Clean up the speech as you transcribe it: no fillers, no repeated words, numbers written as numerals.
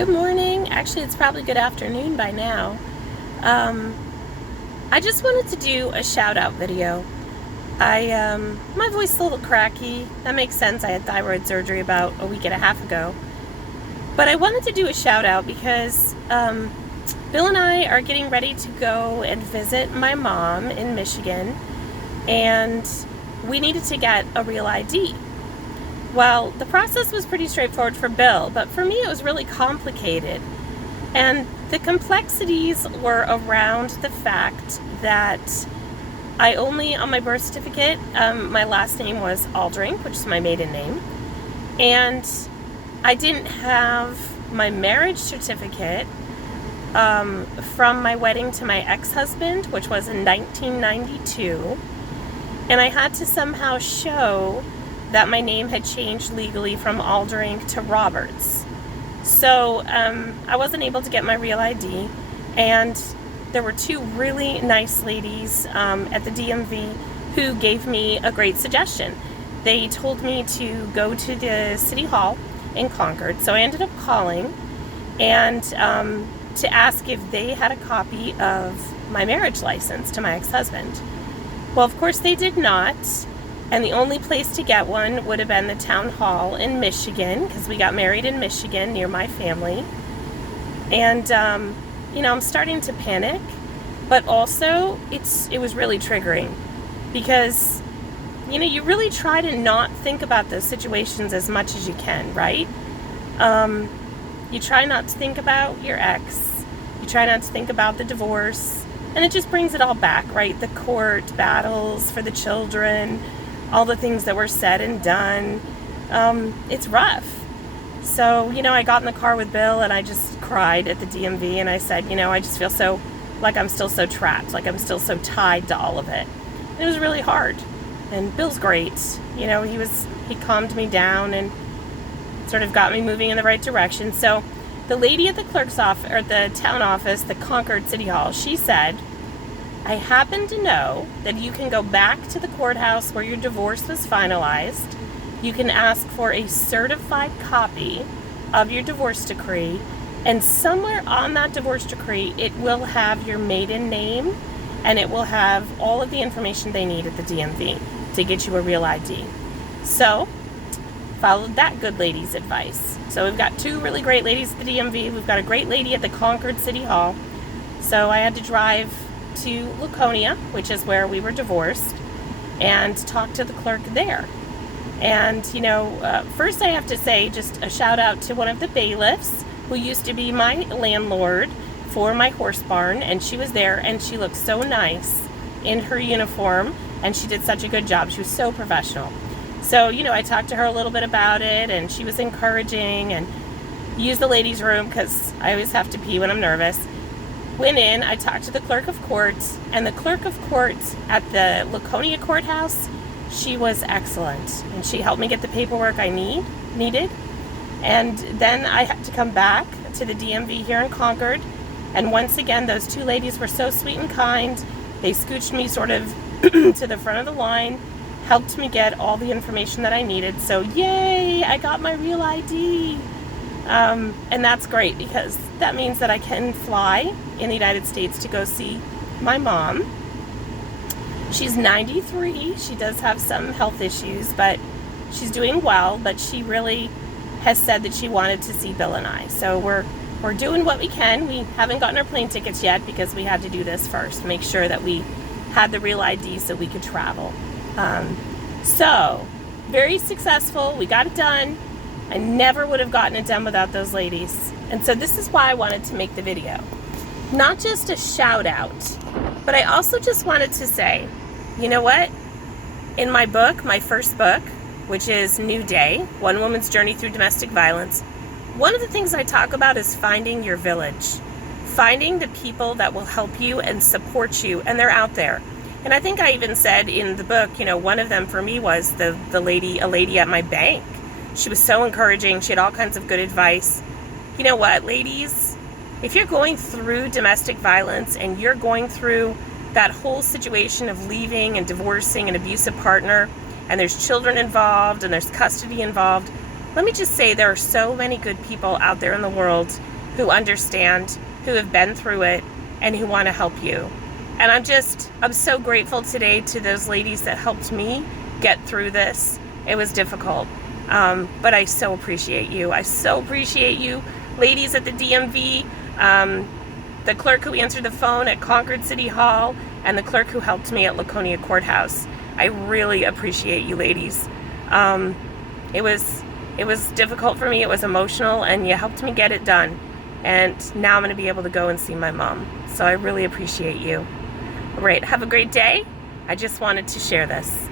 Good morning. Actually, it's probably good afternoon by now. I just wanted to do a shout out video. My voice is a little cracky. That makes sense. I had thyroid surgery about a week and a half ago. But I wanted to do a shout out because Bill and I are getting ready to go and visit my mom in Michigan, and we needed to get a real ID. Well, the process was pretty straightforward for Bill, but for me it was really complicated. And the complexities were around the fact that I only, on my birth certificate, my last name was Aldrink, which is my maiden name. And I didn't have my marriage certificate from my wedding to my ex-husband, which was in 1992. And I had to somehow show that my name had changed legally from Aldrink to Roberts. So I wasn't able to get my real ID, and there were two really nice ladies at the DMV who gave me a great suggestion. They told me to go to the City Hall in Concord, so I ended up calling and to ask if they had a copy of my marriage license to my ex-husband. Well, of course they did not. And the only place to get one would have been the town hall in Michigan, because we got married in Michigan near my family. And, I'm starting to panic, but also it was really triggering because, you really try to not think about those situations as much as you can, right? You try not to think about your ex. You try not to think about the divorce. And it just brings it all back, right? The court battles for the children, all the things that were said and done. It's rough. So, I got in the car with Bill and I just cried at the DMV, and I said, I just feel so like I'm still so trapped, like I'm still so tied to all of it. And it was really hard. And Bill's great. He calmed me down and sort of got me moving in the right direction. So the lady at the clerk's office, or the town office, the Concord City Hall, she said, I happen to know that you can go back to the courthouse where your divorce was finalized. You can ask for a certified copy of your divorce decree, and somewhere on that divorce decree, it will have your maiden name, and it will have all of the information they need at the DMV to get you a real ID. So, followed that good lady's advice. So we've got two really great ladies at the DMV. We've got a great lady at the Concord City Hall. So I had to drive to Laconia, which is where we were divorced, and talk to the clerk there. And, first I have to say just a shout out to one of the bailiffs who used to be my landlord for my horse barn, and she was there, and she looked so nice in her uniform, and she did such a good job. She was so professional. So, I talked to her a little bit about it, and she was encouraging, and used the ladies' room because I always have to pee when I'm nervous. Went in, I talked to the clerk of court, and the clerk of court at the Laconia courthouse, she was excellent, and she helped me get the paperwork I needed. And then I had to come back to the DMV here in Concord, and once again, those two ladies were so sweet and kind. They scooched me sort of to the front of the line, helped me get all the information that I needed. So yay, I got my real ID. And that's great because that means that I can fly in the United States to go see my mom. She's 93. She does have some health issues, but she's doing well. But she really has said that she wanted to see Bill and I. So we're doing what we can. We haven't gotten our plane tickets yet because we had to do this first. Make sure that we had the real ID so we could travel. So very successful. We got it done. I never would have gotten it done without those ladies. And so this is why I wanted to make the video. Not just a shout out, but I also just wanted to say, you know what? In my book, my first book, which is New Day, One Woman's Journey Through Domestic Violence, one of the things I talk about is finding your village. Finding the people that will help you and support you, and they're out there. And I think I even said in the book, one of them for me was a lady at my bank. She was so encouraging. She had all kinds of good advice. You know what, ladies? If you're going through domestic violence and you're going through that whole situation of leaving and divorcing an abusive partner, and there's children involved and there's custody involved, let me just say there are so many good people out there in the world who understand, who have been through it, and who want to help you. And I'm so grateful today to those ladies that helped me get through this. It was difficult, but I so appreciate you. I so appreciate you, ladies at the DMV, the clerk who answered the phone at Concord City Hall, and the clerk who helped me at Laconia Courthouse. I really appreciate you, ladies. It was difficult for me. It was emotional, and you helped me get it done. And now I'm going to be able to go and see my mom. So I really appreciate you. All right, have a great day. I just wanted to share this.